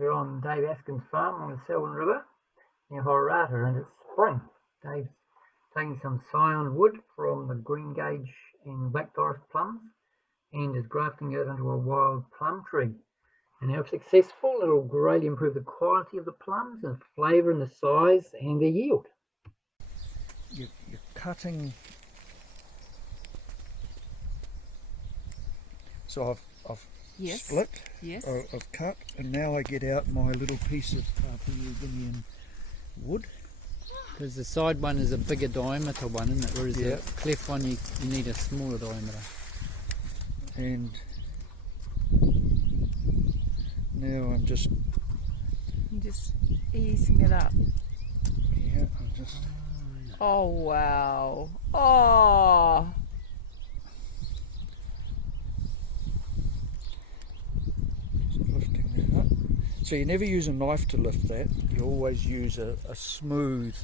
We're on Dave Askin's farm on the Selwyn River near Horata, and it's spring. Dave's taking some scion wood from the green gage and black Doris plums and is grafting it into a wild plum tree. And if successful, it'll greatly improve the quality of the plums, the flavour and the size and the yield. You're cutting. So I've Yes. split, Yes. I've cut, and now I get out my little piece of Papua New Guinean wood. Because the side one is a bigger diameter one, isn't it? Whereas Yeah. the cleft one, you need a smaller diameter. And now I'm just, You're just easing it up. yeah, I'm just, Oh, wow. Oh. lifting that up. So you never use a knife to lift that. You always use a smooth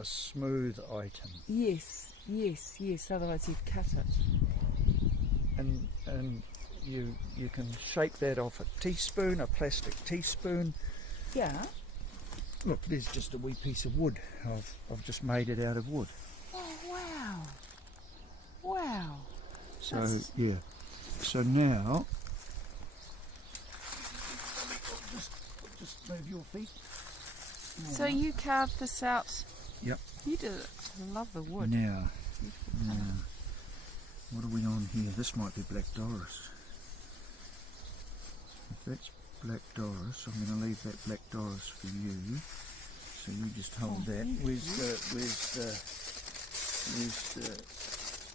item. Yes, yes, yes. Otherwise you'd cut it. And you can shake that off a teaspoon, a plastic teaspoon. Yeah. Look, there's just a wee piece of wood. I've just made it out of wood. Oh, wow. Wow. So That's- yeah. So now, just move your feet. So you carved this out. Yep. You did it. I love the wood. Now, Beautiful colour. what are we on here? This might be Black Doris. If that's Black Doris, I'm going to leave that Black Doris for you. So you just hold that. thank Where's the?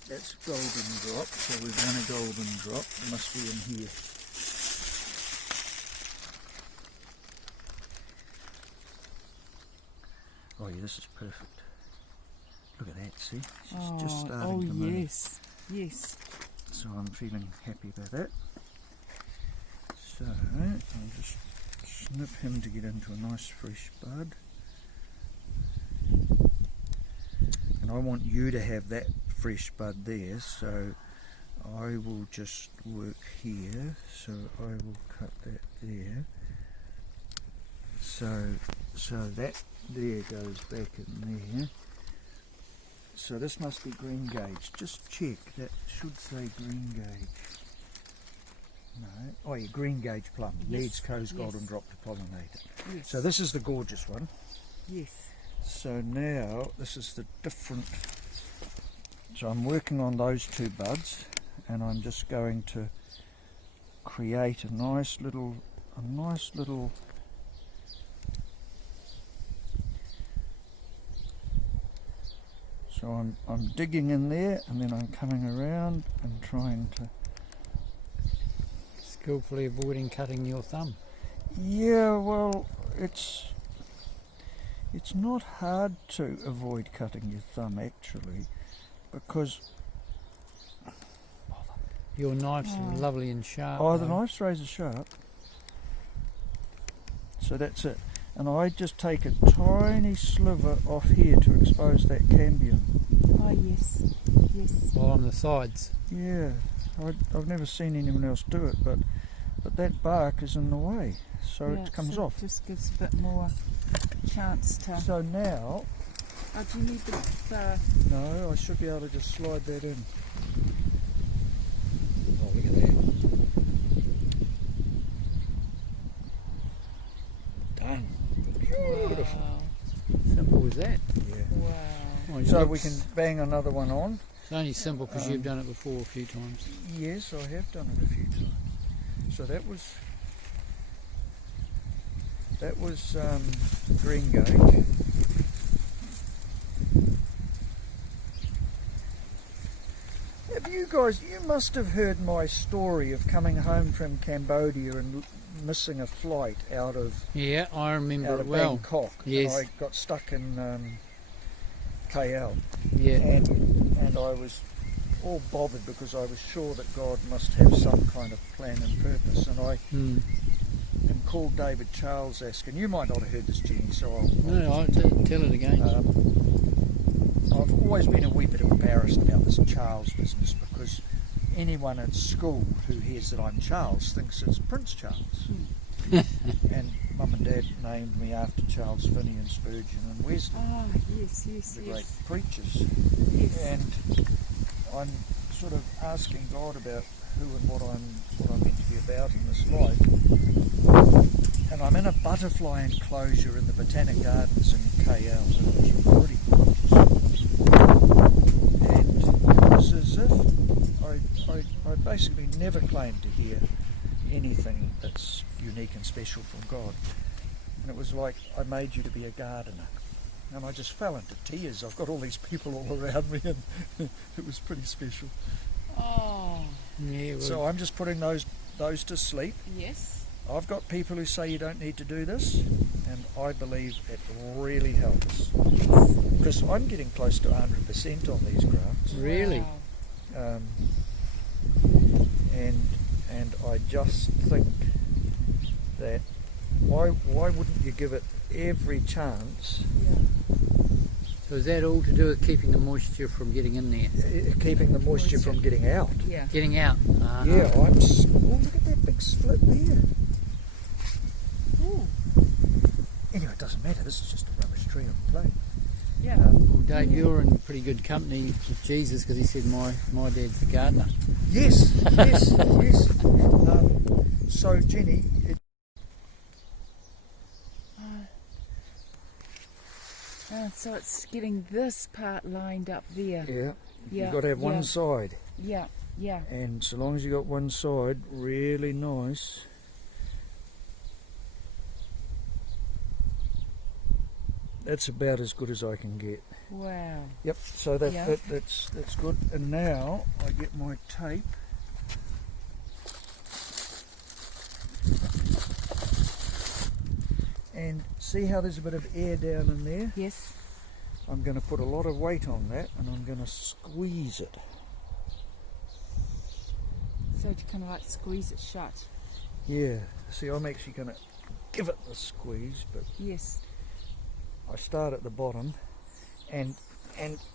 That's golden drop. So we've done a golden drop. It must be in here. Oh yeah, this is perfect. Look at that, see? She's just starting to move. yes. Yes. So I'm feeling happy about that. So I'll just snip him to get into a nice fresh bud. And I want you to have that fresh bud there, so I will just work here. So I will cut that there. So that there goes back in there. So this must be green gauge. Just check. That should say green gauge. No. Oh yeah, green gauge plum. Yes, Leeds Co's yes. golden drop to pollinate it. Yes. So this is the gorgeous one. Yes. So now this is the different. So I'm working on those two buds, and I'm just going to create a nice little. So I'm digging in there, and then I'm coming around and trying to. Skillfully avoiding cutting your thumb. Yeah, well, it's not hard to avoid cutting your thumb actually, because Your knife's lovely and sharp. the knife's razor sharp. So that's it. And I just take a tiny sliver off here to expose that cambium. Oh, yes. Yes. On the sides. Yeah, I've never seen anyone else do it, but that bark is in the way, so Yeah, it comes so off. It just gives a bit more chance to. So now, Oh, do you need the no, I should be able to just slide that in. Oh, look at that. Done. Beautiful. Wow. Simple as that. Yeah. Wow. Oh, it So we looks- can bang another one on. It's only simple because you've done it before a few times. Yes, I have done it a few times. So that was green gauge. Have you guys? You must have heard my story of coming home from Cambodia and missing a flight out of Yeah, I remember it well. Bangkok. Yes. And I got stuck in KL. Yeah. And I was all bothered because I was sure that God must have some kind of plan and purpose. And I called David Charles Askin. You might not have heard this, Jenny, so I'll No, tell it again. I've always been a wee bit embarrassed about this Charles business because anyone at school who hears that I'm Charles thinks it's Prince Charles. And Mum and Dad named me after Charles Finney and Spurgeon and Wesley, Ah, yes, yes, the yes. great preachers. Yes. And I'm sort of asking God about who and what I'm meant to be about in this life. And I'm in a butterfly enclosure in the Botanic Gardens in KL, and it's pretty gorgeous. And it was as if I basically never claimed to hear anything that's unique and special from God. And it was like, I made you to be a gardener. And I just fell into tears. I've got all these people all around me, and it was pretty special. Oh, Yeah, So I'm just putting those to sleep. yes. I've got people who say you don't need to do this, and I believe it really helps. Because I'm getting close to 100% on these grafts. really. Wow. And I just think that why wouldn't you give it every chance, Yeah. So is that all to do with keeping the moisture from getting in there? keeping the moisture from getting out? Yeah. Getting out? Yeah, oh, look at that big split there. Ooh. Anyway, it doesn't matter, this is just a rubbish tree on the plate. Yeah. Well, Dave, you're in pretty good company with Jesus, because he said my dad's the gardener. Yes. So Jenny, So it's getting this part lined up there. yeah, Yeah. you've got to have one side, Yeah. Yeah. and so long as you got one side really nice. That's about as good as I can get. Wow. Yep. So Yeah. that's good. And now I get my tape. And see how there's a bit of air down in there? Yes. I'm going to put a lot of weight on that, and I'm going to squeeze it. So you kind of like squeeze it shut. Yeah. See, I'm actually going to give it the squeeze, but Yes. I start at the bottom, and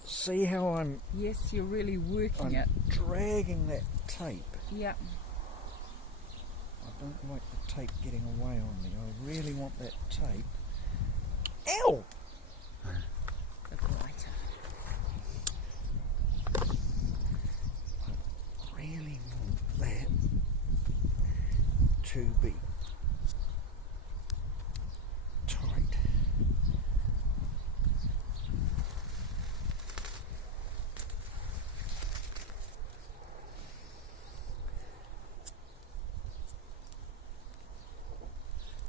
see how I'm Yes, you're really working it. dragging that tape. Yeah. I don't like the tape getting away on me. I really want that tape. Ow! The brighter. I really want that to be tight.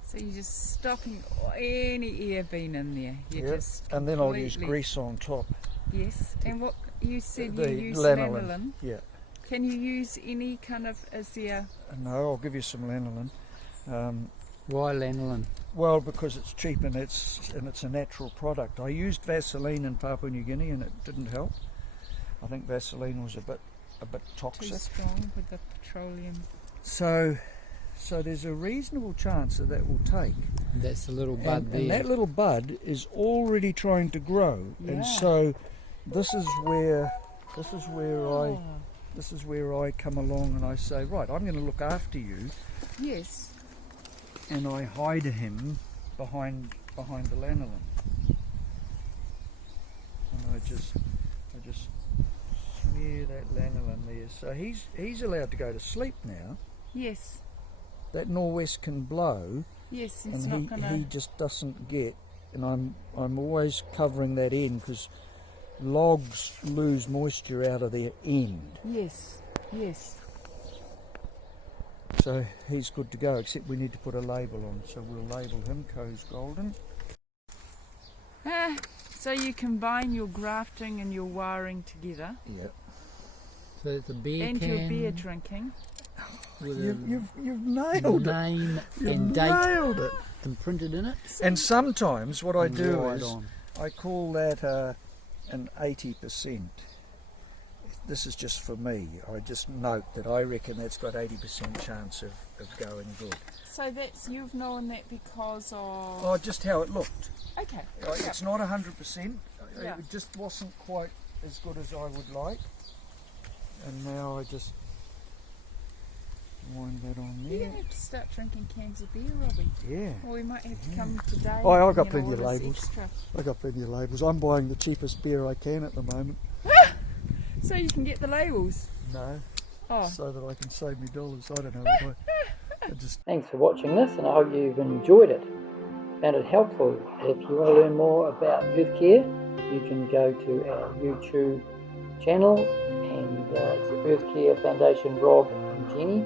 So you're just stopping any air being in there. You're Yep. just And then I'll use completely- grease on top. Yes. And what you said The you use lanolin. lanolin. Yeah. Can you use any kind of, is there, No, I'll give you some lanolin. Why lanolin? Well, because it's cheap and it's a natural product. I used Vaseline in Papua New Guinea and it didn't help. I think Vaseline was a bit too toxic. strong with the petroleum? So there's a reasonable chance that will take. That's the little bud there. And that little bud is already trying to grow, Yeah. and so this is where Oh. I come along and I say, right, I'm going to look after you, Yes. and I hide him behind the lanolin, and I just smear that lanolin there. So he's allowed to go to sleep now. Yes. That nor'west can blow. Yes, it's And not he gonna. just doesn't get, and I'm always covering that end because logs lose moisture out of their end, Yes. Yes. so he's good to go, except we need to put a label on, so we'll label him Co's Golden. So you combine your grafting and your wiring together, Yeah. So it's a beer and can your beer drinking. with You've a nailed it. name You've and date nailed it. imprinted in it. And sometimes what I and do right is on. I call that an 80%. This is just for me. I just note that I reckon that's got 80% chance of going good. So that's, you've known that because of. Oh, just how it looked. Okay. It's not 100%. Yeah. It just wasn't quite as good as I would like. And now I just wind that on You there. don't have to start drinking cans of beer, Robbie. Yeah. Or we might have to come today. Oh, I've and, got you know, plenty of order labels. extra. I got plenty of labels. I'm buying the cheapest beer I can at the moment. So you can get the labels. No. Oh. So that I can save me dollars. I don't know. I just. Thanks for watching this, and I hope you've enjoyed it. Found it helpful. If you want to learn more about earth care, you can go to our YouTube channel, and it's Earth Care Foundation, Rob and Jenny.